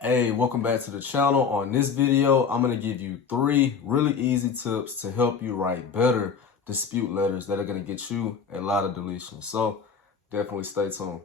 Hey, welcome back to the channel. On this video, I'm going to give you 3 really easy tips to help you write better dispute letters that are going to get you a lot of deletions. So definitely stay tuned.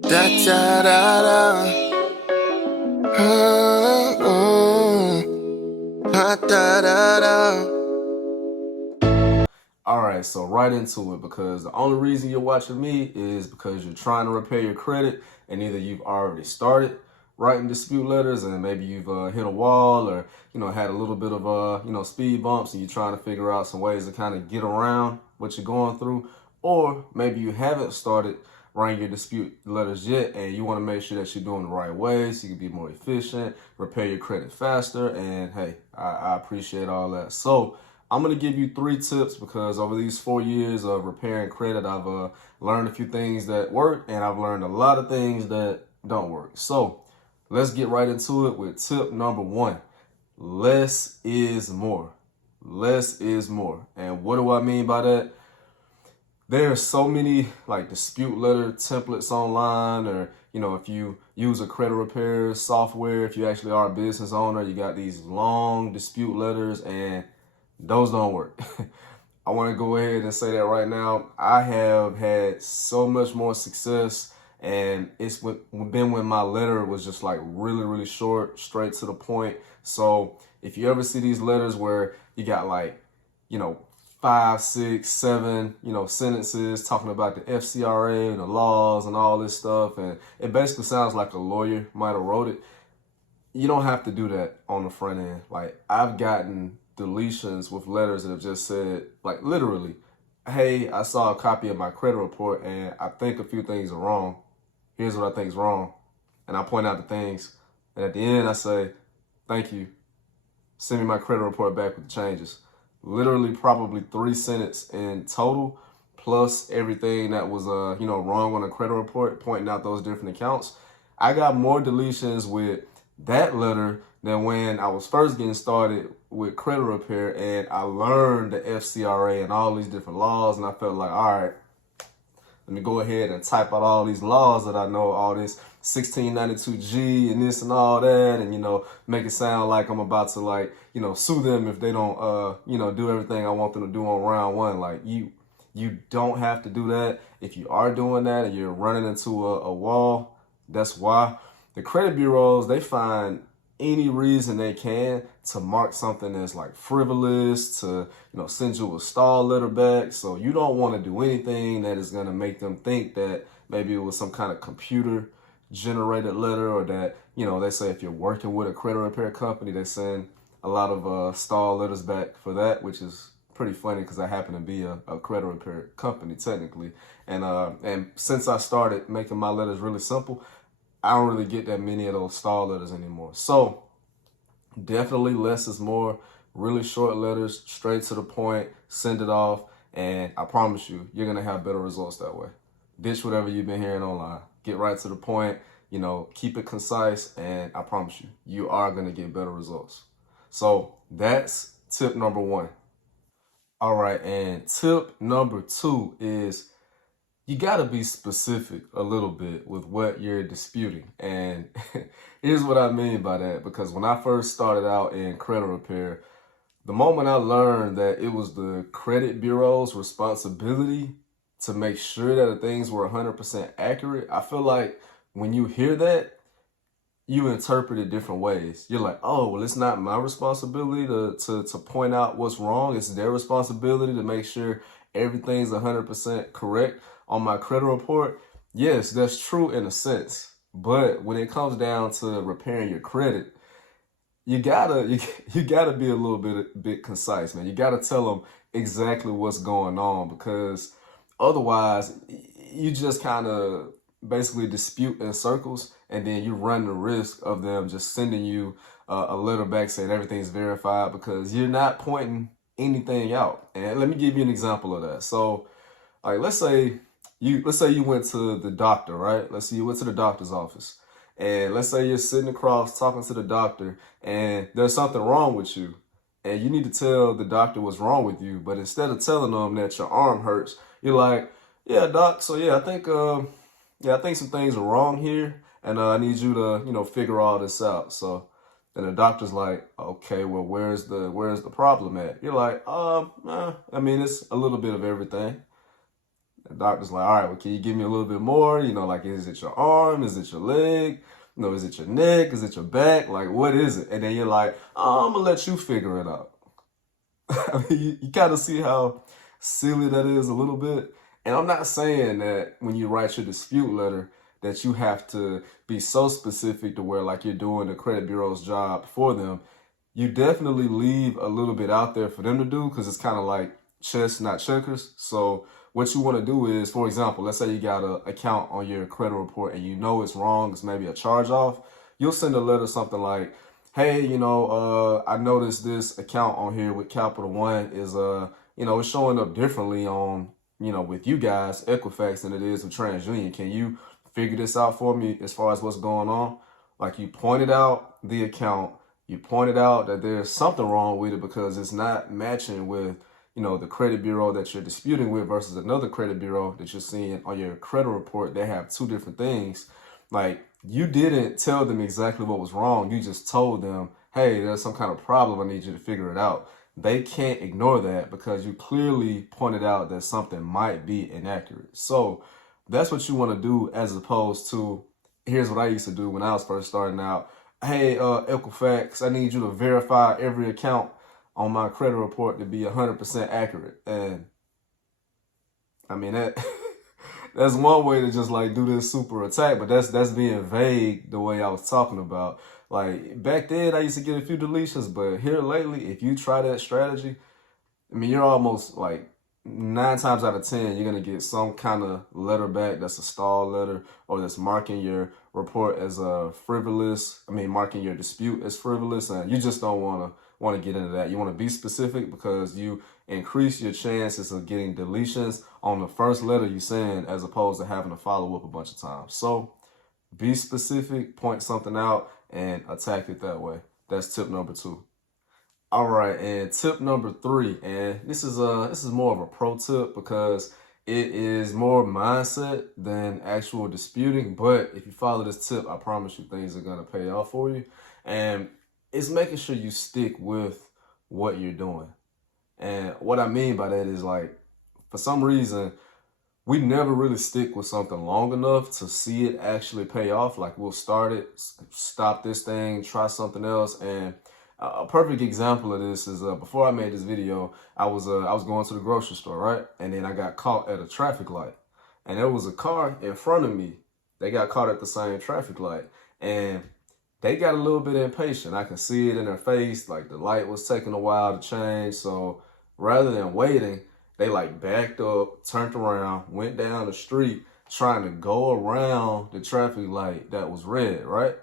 Da da da da. Da da da da. All right, so right into it, because the only reason you're watching me is because you're trying to repair your credit, and either you've already started writing dispute letters and maybe you've hit a wall, or had a little bit of speed bumps, and you're trying to figure out some ways to kind of get around what you're going through, or maybe you haven't started writing your dispute letters yet, and you want to make sure that you're doing the right way so you can be more efficient, repair your credit faster. And hey, I appreciate all that. So I'm going to give you 3 tips, because over these 4 years of repairing credit, I've learned a few things that work, and I've learned a lot of things that don't work. So let's get right into it with tip number 1. Less is more. Less is more. And what do I mean by that? There are so many dispute letter templates online, or if you use a credit repair software, if you actually are a business owner, you got these long dispute letters, and those don't work. I want to go ahead and say that right now. I have had so much more success, and it's been when my letter was just like really, really short, straight to the point. So if you ever see these letters where you got 5, 6, 7, sentences talking about the FCRA and the laws and all this stuff, and it basically sounds like a lawyer might have wrote it. You don't have to do that on the front end. Like, I've gotten deletions with letters that have just said, like, literally, hey, I saw a copy of my credit report and I think a few things are wrong. Here's what I think is wrong. And I point out the things. And at the end, I say, thank you. Send me my credit report back with the changes. Literally probably 3 sentences in total, plus everything that was wrong on the credit report, pointing out those different accounts. I got more deletions with that letter than when I was first getting started with credit repair, and I learned the FCRA and all these different laws, and I felt like, all right, let me go ahead and type out all these laws that I know, all this 1692G and this and all that, and make it sound like I'm about to sue them if they don't do everything I want them to do on round 1. Like, you don't have to do that. If you are doing that and you're running into a wall, that's why. The credit bureaus, they find any reason they can to mark something as like frivolous, to send you a stall letter back. So you don't want to do anything that is going to make them think that maybe it was some kind of computer generated letter, or that they say if you're working with a credit repair company, they send a lot of stall letters back for that, which is pretty funny because I happen to be a credit repair company technically. And since I started making my letters really simple, I don't really get that many of those stall letters anymore. So definitely less is more. Really short letters, straight to the point, send it off, and I promise you, you're gonna have better results that way. Ditch whatever you've been hearing online. Get right to the point, keep it concise, and I promise you, you are gonna get better results. So that's tip number 1. All right, and tip number 2 is you got to be specific a little bit with what you're disputing. And here's what I mean by that, because when I first started out in credit repair, the moment I learned that it was the credit bureau's responsibility to make sure that the things were 100% accurate, I feel like when you hear that, you interpret it different ways. You're like, oh, well, it's not my responsibility to point out what's wrong. It's their responsibility to make sure everything's 100% correct on my credit report. Yes, that's true in a sense. But when it comes down to repairing your credit, you gotta be a little bit concise, man. You gotta tell them exactly what's going on, because otherwise you just kind of basically dispute in circles, and then you run the risk of them just sending you a letter back saying everything's verified, because you're not pointing anything out. And let me give you an example of that. So, let's say you went to the doctor, right? Let's say you went to the doctor's office, and let's say you're sitting across talking to the doctor, and there's something wrong with you, and you need to tell the doctor what's wrong with you. But instead of telling them that your arm hurts, you're like, yeah, doc, so yeah, I think yeah, I think some things are wrong here, and I need you to, figure all this out. So then the doctor's like, okay, well, where's the problem at? You're like, I mean, it's a little bit of everything. The doctor's like, all right, well, can you give me a little bit more? Like, is it your arm? Is it your leg? Is it your neck? Is it your back? Like, what is it? And then you're like, oh, I'm gonna let you figure it out. I mean, you kind of see how silly that is a little bit. And I'm not saying that when you write your dispute letter that you have to be so specific to where like you're doing the credit bureau's job for them. You definitely leave a little bit out there for them to do because it's kind of like chess, not checkers. So what you want to do is, for example, let's say you got an account on your credit report and you know it's wrong, it's maybe a charge off. You'll send a letter something like, hey, I noticed this account on here with Capital One is, it's showing up differently on, with you guys, Equifax, than it is with TransUnion. Can you figure this out for me as far as what's going on? Like you pointed out the account, you pointed out that there's something wrong with it because it's not matching with, the credit bureau that you're disputing with versus another credit bureau that you're seeing on your credit report. They have two different things. Like you didn't tell them exactly what was wrong. You just told them, hey, there's some kind of problem. I need you to figure it out. They can't ignore that because you clearly pointed out that something might be inaccurate. So that's what you want to do as opposed to, here's what I used to do when I was first starting out. Hey, Equifax, I need you to verify every account on my credit report to be 100% accurate. And I mean, that's one way to just like do this super attack, but that's being vague the way I was talking about. Like back then I used to get a few deletions, but here lately, if you try that strategy, I mean, you're almost like 9 times out of 10, you're going to get some kind of letter back that's a stall letter or that's marking your report as a frivolous. I mean, marking your dispute as frivolous. And you just don't want to get into that. You want to be specific because you increase your chances of getting deletions on the first letter you send as opposed to having to follow up a bunch of times. So be specific, point something out, and attack it that way. That's tip number 2. All right, and tip number 3, and this is more of a pro tip because it is more mindset than actual disputing. But if you follow this tip, I promise you things are gonna pay off for you. And it's making sure you stick with what you're doing. And what I mean by that is like, for some reason, we never really stick with something long enough to see it actually pay off. Like we'll start it, stop this thing, try something else, and a perfect example of this is before I made this video, I was going to the grocery store, right? And then I got caught at a traffic light. And there was a car in front of me. They got caught at the same traffic light. And they got a little bit impatient. I can see it in their face. Like the light was taking a while to change. So rather than waiting, they like backed up, turned around, went down the street trying to go around the traffic light that was red, right?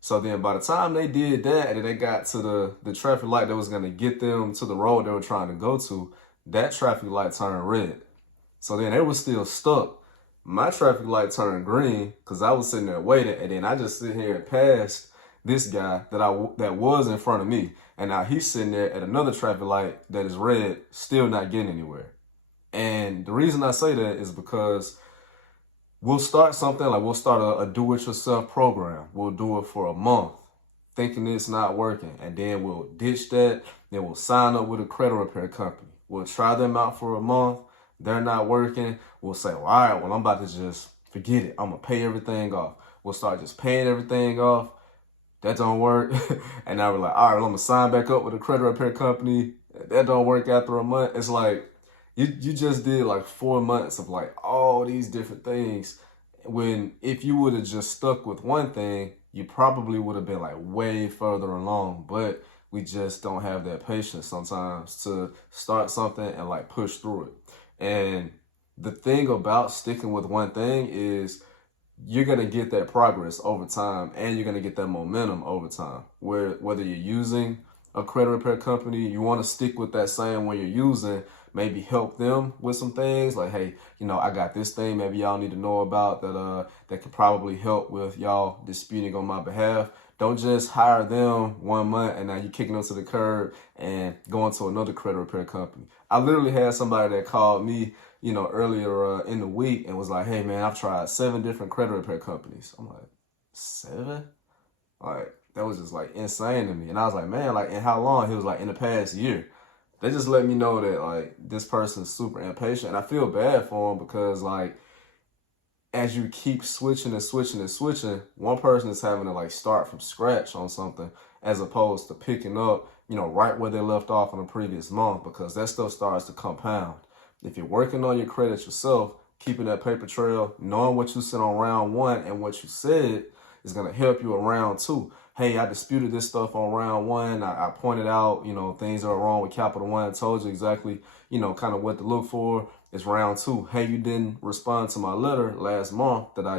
So then by the time they did that and they got to the traffic light that was going to get them to the road they were trying to go to, that traffic light turned red. So then they were still stuck. My traffic light turned green because I was sitting there waiting, and then I just sit here and passed this guy that was in front of me. And now he's sitting there at another traffic light that is red, still not getting anywhere. And the reason I say that is because we'll start something like we'll start a do-it-yourself program. We'll do it for a month, thinking it's not working. And then we'll ditch that. Then we'll sign up with a credit repair company. We'll try them out for a month. They're not working. We'll say, well, all right, well, I'm about to just forget it. I'm going to pay everything off. We'll start just paying everything off. That don't work. And now we're like, all right, well, I'm going to sign back up with a credit repair company. That don't work after a month. It's like, you just did like 4 months of like all these different things, when if you would have just stuck with one thing, you probably would have been like way further along. But we just don't have that patience sometimes to start something and like push through it. And the thing about sticking with one thing is you're going to get that progress over time, and you're going to get that momentum over time, where whether you're using a credit repair company, you want to stick with that same one you're using, maybe help them with some things. Like, hey, I got this thing maybe y'all need to know about that could probably help with y'all disputing on my behalf. Don't just hire them 1 month and now you're kicking them to the curb and going to another credit repair company. I literally had somebody that called me, earlier in the week and was like, hey man, I've tried 7 different credit repair companies. I'm like, 7? Like, that was just like insane to me. And I was like, man, like, in how long? He was like, in the past year. They just let me know that like this person's super impatient. And I feel bad for him because like, as you keep switching and switching and switching, one person is having to like start from scratch on something as opposed to picking up, right where they left off in the previous month, because that stuff starts to compound. If you're working on your credit yourself, keeping that paper trail, knowing what you said on round 1 and what you said is going to help you on round 2. Hey, I disputed this stuff on round 1. I pointed out, things are wrong with Capital One. Told you exactly, kind of what to look for. It's round 2. Hey, you didn't respond to my letter last month that I,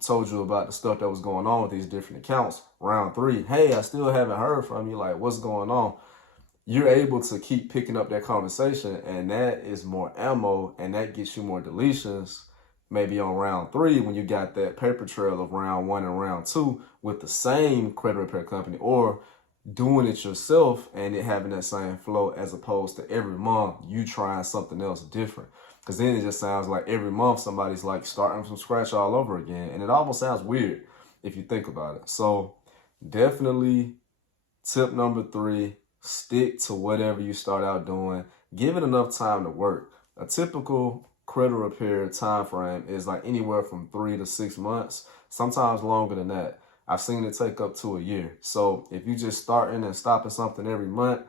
told you about the stuff that was going on with these different accounts. Round 3. Hey, I still haven't heard from you. Like, what's going on? You're able to keep picking up that conversation, and that is more ammo, and that gets you more deletions maybe on round 3 when you got that paper trail of round 1 and round 2 with the same credit repair company, or doing it yourself and it having that same flow, as opposed to every month you trying something else different. Because then it just sounds like every month somebody's like starting from scratch all over again, and it almost sounds weird if you think about it. So definitely tip number 3, stick to whatever you start out doing. Give it enough time to work. A typical credit repair time frame is like anywhere from 3 to 6 months, sometimes longer than that. I've seen it take up to a year. So if you just starting and stopping something every month,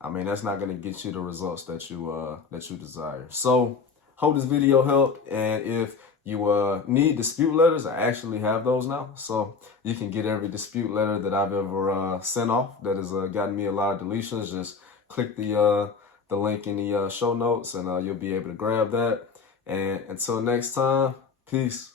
I mean, that's not going to get you the results that you desire. So hope this video helped. And if you need dispute letters, I actually have those now. So you can get every dispute letter that I've ever sent off that has gotten me a lot of deletions. Just click the link in the show notes and you'll be able to grab that. And until next time, peace.